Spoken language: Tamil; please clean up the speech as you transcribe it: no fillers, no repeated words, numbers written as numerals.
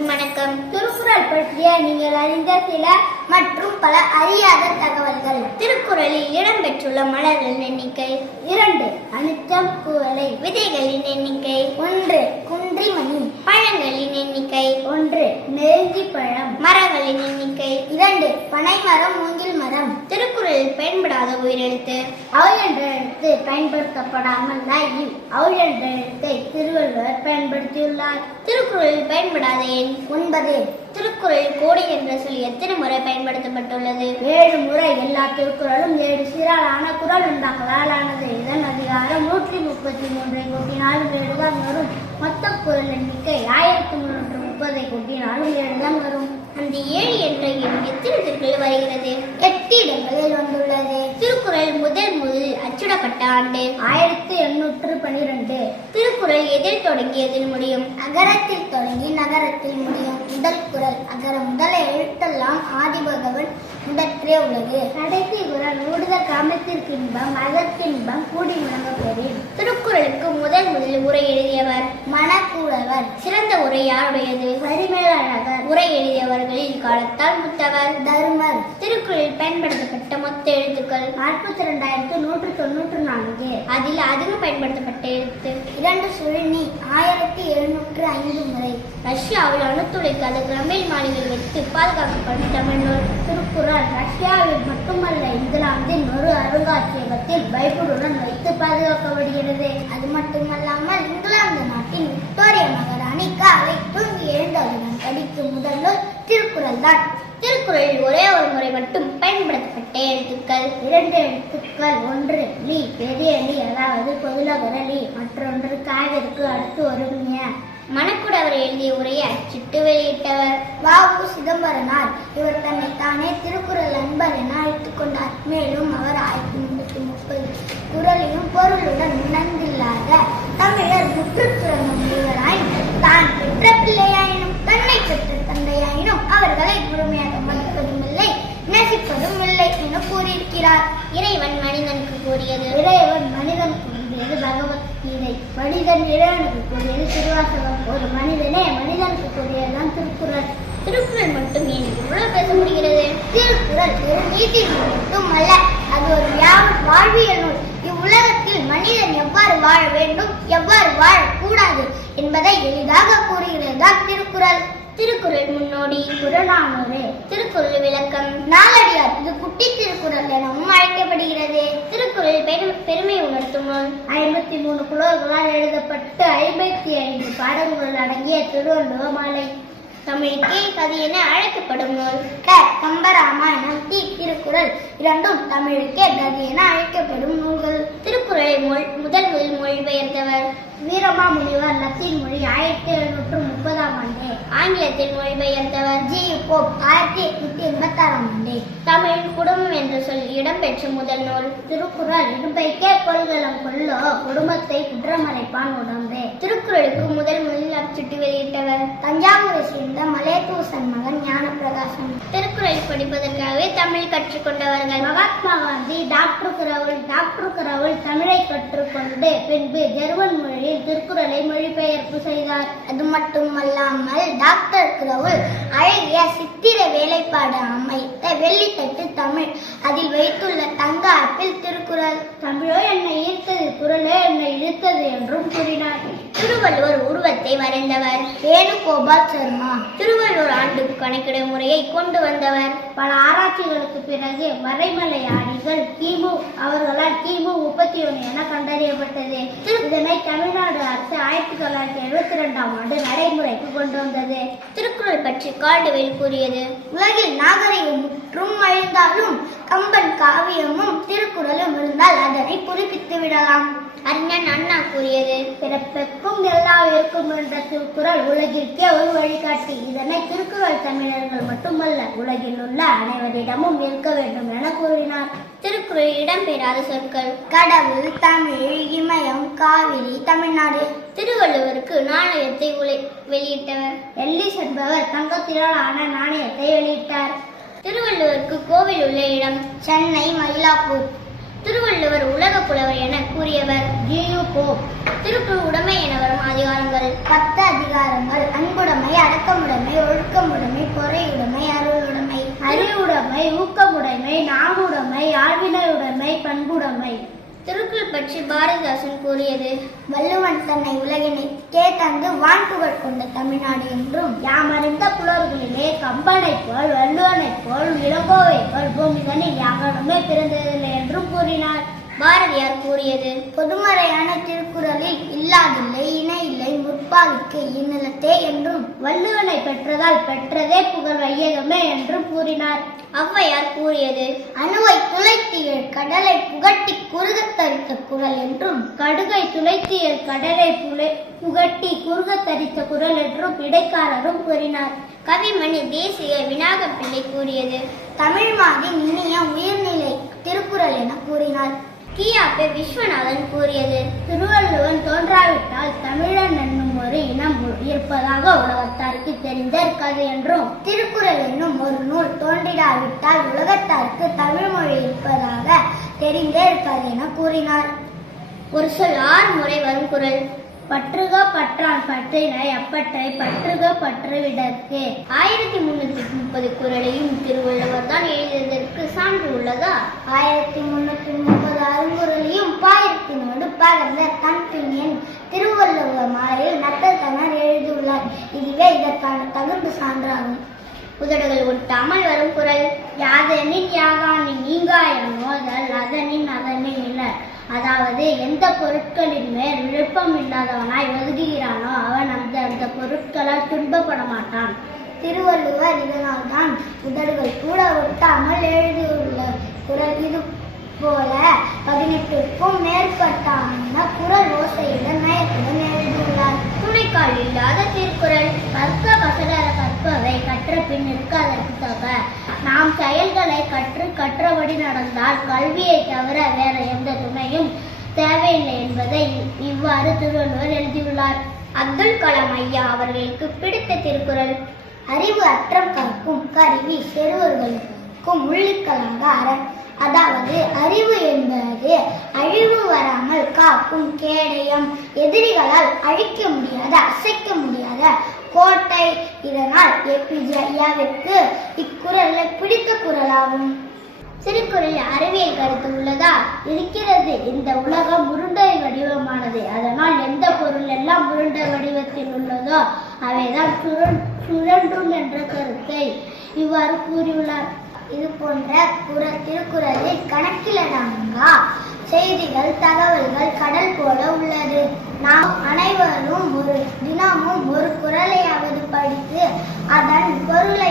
அனைவருக்கும் வணக்கம். திருக்குறள் பற்றிய நீங்கள் அறிந்த சில மற்றும் பல அறியாத தகவல்கள். திருக்குறளில் இடம்பெற்றுள்ள மலர்களின் எண்ணிக்கை 2. அனிச்சம் குவளை. விதைகளின் எண்ணிக்கை 1. குன்றிமணி. பழங்களின் எண்ணிக்கை 1. நெருஞ்சி பழம். மரங்களின் எண்ணிக்கை 2. பனை மரம், மூங்கில் மரம். திருக்குறளில் பயன்படாத உயிரெழுத்து அவள் என்ற எழுத்து பயன்படுத்தப்படாமல் அவள் என்ற எழுத்தை திருவள்ளுவர் பயன்படுத்தியுள்ளார். திருக்குறளில் பயன்படாத எண் 9. திருக்குறளில் கோடி என்ற சொல் எத்தனை முறை பயன்படுத்தப்பட்டுள்ளது? 7 முறை. எல்லா திருக்குறளும் 7 சீராளான குறள் உண்டாக்களால் ஆனது. இதன் அதிகாரம் 133 கூட்டினாலும் 7 தான் வரும். மொத்த குறள் எண்ணிக்கை 1330 கூட்டினாலும் 7 தான் வரும். அந்த 7 என்ற எண் எத்தனை திருக்குறள் வருகிறது? 8 இடங்களில் வந்துள்ளது. திருக்குறள் முதலில் அச்சிடப்பட்ட ஆண்டு 1812. திருக்குறள் எதில் தொடங்கி எதில் முடியும்? அகரத்தில் தொடங்கி நகரத்தில் முடியும். முதல் குறள் அகர முதல எழுத்தெல்லாம் ஆதிபகவன் முதற்றே உள்ளது. கடைசி குறள் ஊடுதல் காமத்திற்கு இன்பம் அகத்தின்பம் கூடி முழங்க பெறும். திருக்குறளுக்கு முதலில் உரை எழுதியவர் மணக்கூடவர். சிறந்த உரை யாருடையது? பரிமேலழகர். உரை எழுதியவர்களில் காலத்தால் முத்தவர் தருமர். திருக்குறளில் பயன்படுத்தப்பட்ட மொத்த எழுத்துக்கள் 42,194. அதில் அதிகம் பயன்படுத்தப்பட்ட எழுத்து 2 சுழினி 1705 முறை. ரஷ்யாவில் அணுத்துளைக்காத கிரமில் மாளிகையில் வைத்து பாதுகாக்கப்படும் தமிழ் நூல் திருக்குறள். ரஷ்யாவில் மட்டுமல்ல, இங்கிலாந்தின் ஒரு அருங்காட்சியகத்தில் பைபிளுடன் வைத்து பாதுகாக்கப்படுகிறது. அது மட்டுமல்லாமல் இங்கிலாந்து நாட்டின் விக்டோரியா மகாராணி காலை தூங்கி எழுந்தவுடன் படிக்கும் முதல் நூல் திருக்குறள் தான். திருக்குறளில் ஒரே ஒரு முறை மட்டும் பயன்படுத்தப்பட்ட எழுத்துக்கள் 2 எழுத்துக்கள். 1 லி பெரிய லி, அதாவது பொதுலகர லி. மற்றொன்று காவிற்கு அடுத்து வரும் ஞ. மணக்குடவர் எழுதிய உரையை அச்சிட்டு வெளியிட்டவர் வ.உ. சிதம்பரனார். இவர் தன்னை தானே திருக்குறள் அன்பர் என அழைத்துக் கொண்டார். மேலும் அவர் 1330 குறளையும் பொருளுடன் உணர்ந்தில்லாத தமிழர் முற்றுச்சுரங்க முனிவராய் தான் பெற்ற பிள்ளையாயினும் தன்னை பெற்ற தந்தையாயினும் அவர்களை முழுமையாக மதிப்பதும் இல்லை, நேசிப்பதும் இல்லை என கூறியிருக்கிறார். இறைவன் மனிதனுக்கு கூறியது பகவத்கீதை. மனிதன் இறைவனுக்கு கூறியது திருவாசகம். ஒரு மனிதனே மனிதனுக்கு கூறியதுதான் திருக்குறள். திருக்குறள் மட்டும் ஏன் இவ்வளவு பேச முடிகிறது? திருக்குறள் ஒரு நீதி நூல் மட்டுமல்ல, அது ஒரு வாழ்வியல் நூல். இவ்வுலகத்தில் மனிதன் எவ்வாறு வாழ வேண்டும், எவ்வாறு வாழக்கூடாது என்பதை எளிதாக கூறுகிறதுதான் திருக்குறள். திருக்குறள் முன்னோடி புறநானூறு. திருக்குறள் விளக்கம் நாலடியார். இது குட்டி திருக்குறள் எனவும் அழைக்கப்படுகிறது. திருக்குறள் பெருமை உணர்த்தும் நூல். 53 புலவர்களால் எழுதப்பட்டு 55 பாடல்கள் அடங்கிய திருவள்ளுவ மாலை. தமிழுக்கே கதை என அழைக்கப்படும் நூல். கம்பராமாயணம், திருக்குறள் இரண்டும் தமிழுக்கே கதை என அழைக்கப்படும் நூல்கள். திருக்குறளை முதலில் மொழிபெயர்த்தவர் வீரமாமுனிவர். லத்தீன் மொழி 1730ஆம் ஆண்டு. ஆங்கிலத்தில் மொழிபெயர்த்தவர் ஜி.யு. போப் 1886ஆம் ஆண்டு. தமிழ் குடும்பம் என்ற சொல் இடம்பெற்ற முதல் நூல் திருக்குறள். இடும்பைக்கே கொள்கலம் கொள்ளோ குடும்பத்தை குற்றமறைப்பான் உடம்பே. திருக்குறளுக்கு முதலில் அச்சிட்டு வெளியிட்டவர் தஞ்சாவூரை சேர்ந்த மலேதூசன் மகன் ஞானப்பிரகாசன். திருக்குறளை படிப்பதற்காகவே தமிழ் கற்றுக்கொண்டவர்கள் மகாத்மா காந்தி. டாக்டர் கரவுல் தமிழை கற்றுக்கொண்டு பின்பு ஜெர்மன் மொழியில் திருக்குறளை மொழிபெயர்ப்பு செய்தார். அது மட்டுமல்லாமல் டாக்டர் கரவுல் அழகிய சித்திர வேலைப்பாடு அமைத்த வெள்ளித்தட்டு தமிழ். அதில் வைத்துள்ள தங்க ஆப்பிள் திருக்குறள். தமிழோ என்னை ஈர்த்தது, குறளோ என்னை இழுத்தது என்றும் கூறினார். திருவள்ளுவர் உருவத்தை வரைந்தவர் வேணுகோபால் சர்மா. திருவள்ளுவர் ஆண்டு கணக்கிடும் முறையை கொண்டு வந்தவர். பல ஆராய்ச்சிகளுக்கு பிறகு மறைமலையாடிகள் அவர்களால் கிமு 31 என கண்டறியப்பட்டது. இதனை தமிழ்நாடு அரசு 1972ஆம் ஆண்டு நடைமுறைக்கு கொண்டு வந்தது. திருக்குறள் பற்றி கால்டுவெல் கூறியது உலகில் நாகரிகம் முற்றும் அழிந்தாலும் கம்பன் காவியமும் திருக்குறளும் இருந்தால் அதனை புதுப்பித்து விடலாம். அறிஞன் அண்ணா கூறியது பிறப்புக்கும் எல்லாருக்கும் என்ற திருக்குறள் உலகிற்கே ஒரு வழிகாட்டி. இதனை திருக்குறள் தமிழர்கள் மட்டுமல்ல, உலகில் உள்ள அனைவரிடமும் இருக்க வேண்டும் என கூறினார். திருக்குறள் இடம்பெறாத சொற்கள் கடவுள், தமிழ், இமயம், காவிரி, தமிழ்நாடு. திருவள்ளுவருக்கு நாணயத்தை வெளியிட்டவர் எல்லிஸ் என்பவர் தங்கத்திலான நாணயத்தை வெளியிட்டார். திருவள்ளுவருக்கு கோவில் உள்ள இடம் சென்னை, மயிலாப்பூர். திருவள்ளுவர் உலக புலவர் என கூறியவர் ஜி.யு. போப். திருக்குறள் உடைமை என வரும் அதிகாரங்கள் 10 அதிகாரங்கள். அன்புடைமை, அடக்கமுடைமை, அன்புடைமை, ஒழுக்கமுடைமை, பொறையுடைமை, அருளுடைமை. அறிவுடைமை, ஊக்கமுடைமை, நாமுடைமை, ஆழ்வினையுடைமை, பண்புடைமை. திருக்குறள் பற்றி பாரதிதாசன் கூறியது: வள்ளுவன் தன்னை உலகினைக்கே தந்து வான்புகழ் கொண்ட தமிழ்நாடு என்றும், யாமறிந்த புலவர்களிலே கம்பனைப் போல், வள்ளுவனைப் போல், இளங்கோவைப் போல் பூமிதனில் யாருமே பிறந்ததில்லை என்றும் கூறினார். பாரதியார் கூறியது: பொதுமறையான திருக்குறளில் இல்லாதில்லை, இணை இல்லை, முற்பாவிற்கு இந்நிலத்தே என்றும், வள்ளுவனை பெற்றதால் பெற்றதே புகழ் வையகமே என்றும் கூறினார். ஔவையார் கூறியது: அணுவை துளைத்தியல் கடலை புகட்டி குறுகத் தரித்த குறள் என்றும், கடுகை துளைத்தியல் கடலை புகட்டி குறுகத் தரித்த குறள் என்றும் இடைக்காரரும் கூறினார். கவிமணி தேசிய விநாயகப் பிள்ளை கூறியது: தமிழ் மாதின் இனிய உயிர்நிலை திருக்குறள் என கூறினார். கியாபே விஸ்வநாதன் கூறியது: திருவள்ளுவன் தோன்றாவிட்டால் தமிழன் என்னும் ஒரு இனம் இருப்பதாக உலகத்தாருக்கு தெரிந்திருக்காது என்றும், திருக்குறள் என்னும் ஒரு நூல் தோன்றிடாவிட்டால் உலகத்தாருக்கு தமிழ் மொழி இருப்பதாக தெரிந்தே இருக்காது என கூறினார். ஒரு சொல் 6 முறை வரும் குறள்: பற்றுக பற்றான் பற்றினை அப்பற்றை பற்றுக பற்றுவிடற்கு. 1330 குறளையும் திருவள்ளுவர் தான் எழுதியதற்கு சான்று உள்ளதா? 1330 அருங்குறளையும் பாயிரத்தினோடு பகர்ந்த தன்பின் திருவள்ளுவர் மாலையில் நட்டத்தனர் எழுதியுள்ளார். இதுவே இதற்கான தகுந்த சான்றாகும். உதடுகள் ஒட்டாமல் வரும் குறள்: யாதெனின் யாகானின் நீங்காயம் நோதல் அதனின் அதனின் இலர். அதாவது, எந்த பொருட்களின் மேல் விருப்பம் இல்லாதவனாய் ஒதுங்குகிறானோ அவன் அந்த பொருட்களால் துன்பப்பட மாட்டான். திருவள்ளுவர் இதனால் தான் உதடுகள் கூட ஒட்டாமல் எழுதியுள்ள குறள். இது போல 18க்கும் மேற்பட்டான குறள் ஓசையுடன் நயத்துடன் எழுதியுள்ளார். துணைக்கால் இல்லாத திருக்குறள்: கற்க கசடர கற்பவை கற்ற பின் நிற்காதற்கு தக. நாம் செயல்களை கற்றபடி நடந்தால் கல்வியை தவிர வேற எந்த துணையும் தேவையில்லை என்பதை இவ்வாறு திருவள்ளுவர் எழுதியுள்ளார். அப்துல் கலாம் ஐயா அவர்களுக்கு பிடித்த திருக்குறள்: அறிவு அற்றம் கற்கும் கருவி செருவர்களுக்கும் உள்ளிக்கலாக அரண். அதாவது, அறிவு என்பது அழிவு வராமல் காக்கும் கேடயம், எதிரிகளால் அழிக்க முடியாத அசைக்க முடியாத கோட்டை. இதனால் ஏபிஜே ஐயாவிற்கு இக்குறளை பிடித்த குறளாகும். திருக்குறளில் அறிவியல் கருத்து உள்ளதா? இருக்கிறது. இந்த உலகம் உருண்டை வடிவமானது. அதனால் எந்த பொருள் எல்லாம் உருண்டை வடிவத்தில் உள்ளதோ அவைதான் சுழன்றும் என்ற கருத்தை இவ்வாறு கூறியுள்ளார். இது போன்ற திருக்குறளில் கணக்கிலடங்கா செய்திகள், தகவல்கள் கடல் போல உள்ளது. நாம் அனைவரும் தினமும் ஒரு குறளையாவது படித்து அதன் பொருளை